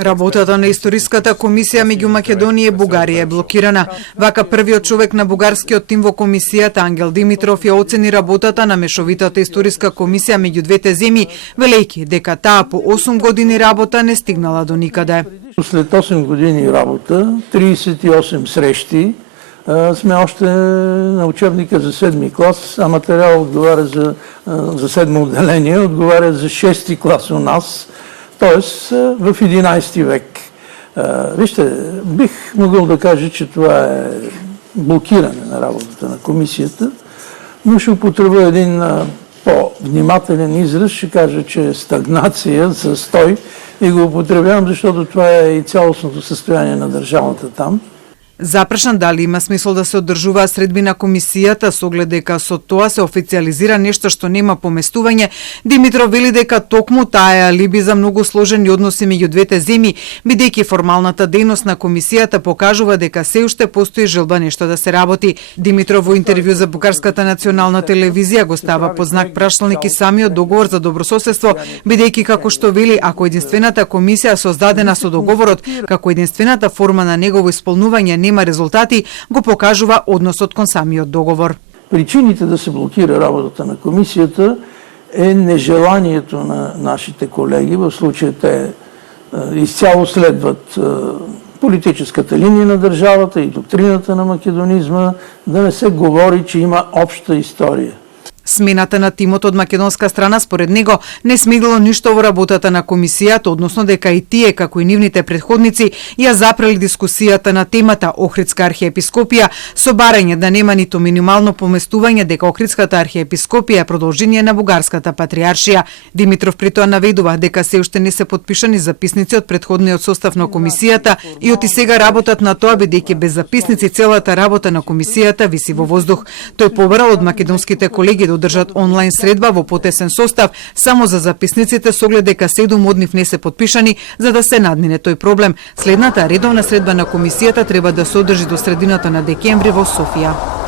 Работата на историската комисија меѓу Македонија и Бугарија е блокирана. Вака првиот човек на бугарскиот тим во комисијата, Ангел Димитров, ја оцени работата на мешовитата историска комисија меѓу двете земји, велејќи дека таа по 8 години работа не стигнала до никаде. След 8 години работа, 38 срещи, сме още на учебника за 7 клас, а материал отговаря за 7 отделение, отговаря за 6 клас у нас, т.е. в 11 век. Вижте, бих могъл да кажа, че това е блокиране на работата на комисията, но ще употребя един по-внимателен израз, ще кажа, че е стагнация, застой, и го употребявам, защото това е и цялостното състояние на държавата там. Запрашан дали има смисол да се одржуваат средби на комисијата со оглед дека со тоа се официализира нешто што нема поместување, Димитров вели дека токму таа е алиби за многу сложени односи меѓу двете земји, бидејќи формалната дејност на комисијата покажува дека се уште постои желба нешто да се работи. Димитров во интервју за Бугарската национална телевизија го става под знак прашалник и самиот договор за добрососедство, бидејќи како што вели, ако единствената комисија создадена со договорот, како единствената форма на негово исполнување нема резултати, го покажува односот кон самиот договор. Причините да се блокира работата на комисията е нежеланието на нашите колеги, в случая те изцяло следват политическата линия на държавата и доктрината на македонизма, да не се говори, че има обща история. Смената на тимот од македонска страна според него не смигло ништо во работата на комисијата, односно дека и тие, како и нивните претходници, ја запрели дискусијата на темата Охридска архиепископија со барање да нема ниту минимално поместување дека Охридската архиепископија е продолжение на бугарската патриаршија. Димитров при тоа наведува дека се уште не се подпишани записници од претходниот состав на комисијата и оти сега работат на тоа, бидејќи без записници целата работа на комисијата виси во воздух. Тој побарал од македонските колеги да одржат онлайн средба во потесен состав само за записниците со оглед дека 7 од нив не се подпишани за да се надмине тој проблем. Следната редовна средба на комисијата треба да се одржи до средината на декември во Софија.